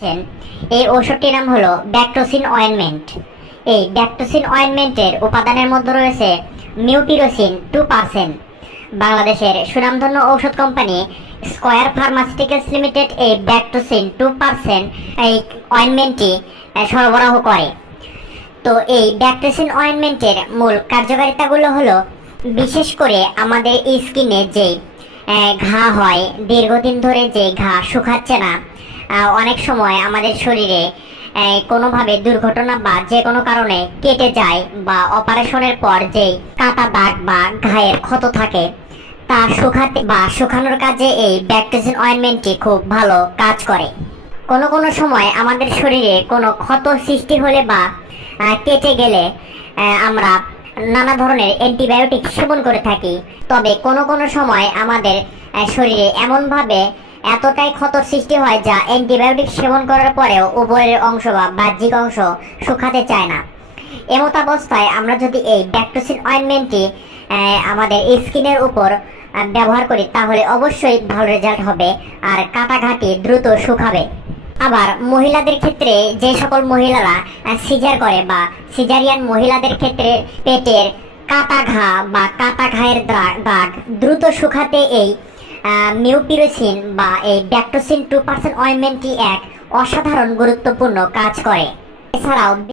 দেখছেন, এই ওষুধটির নাম হলো ব্যাকটোসিন অয়েনমেন্ট। এই ব্যাকটোসিন অয়েনমেন্টের উপাদানের মধ্যে রয়েছে মিউটিরোসিন টু পার্সেন্ট। বাংলাদেশের সুনামধন্য ঔষধ কোম্পানি স্কয়ার ফার্মাসিউটিক্যালস লিমিটেড এই ব্যাকটোসিন টু পার্সেন্ট এই অয়েনমেন্টটি সরবরাহ করে। তো এই ব্যাকটোসিন অয়েনমেন্টের মূল কার্যকারিতাগুলো হলো বিশেষ করে আমাদের স্কিনে যে ঘা হয় দীর্ঘদিন ধরে যে ঘা শুকাচ্ছে না অনেক সময় আমাদের শরীরে কোনোভাবে দুর্ঘটনা বা যে কোনো কারণে কেটে যায় বা অপারেশনের পর যে কাটা দাগ বা ঘায়ের ক্ষত থাকে, তা শুকাতে বা শুকানোর কাজে এই ব্যাকটোসিন অয়েনমেন্টটি খুব ভালো কাজ করে। কোনো কোনো সময় আমাদের শরীরে কোনো ক্ষত সৃষ্টি হলে বা কেটে গেলে আমরা নানা ধরনের অ্যান্টিবায়োটিক সেবন করে থাকি। তবে কোনো কোনো সময় আমাদের শরীরে এমনভাবে এতটাই ক্ষতর সৃষ্টি হয় যা অ্যান্টিবায়োটিক সেবন করার পরেও উভয়ের অংশ বা বাহ্যিক অংশ শুকাতে চায় না। এমতাবস্থায় আমরা যদি এই ব্যাকটোসিন অয়েনমেন্টটি আমাদের স্কিনের উপর ব্যবহার করি, তাহলে অবশ্যই ভালো রেজাল্ট হবে আর কাটাঘাটি দ্রুত শুকাবে। আবার মহিলাদের ক্ষেত্রে যে সকল মহিলারা সিজার করে বা সিজারিয়ান মহিলাদের ক্ষেত্রে পেটের কাটা ঘা বা কাটা ঘায়ের দাগ দ্রুত শুকাতে এই মিউপিরোসিন বা এই ব্যাকটোসিন টু পার্সেন্ট অয়েনমেন্টটি এক অসাধারণ গুরুত্বপূর্ণ কাজ করে। এছাড়াও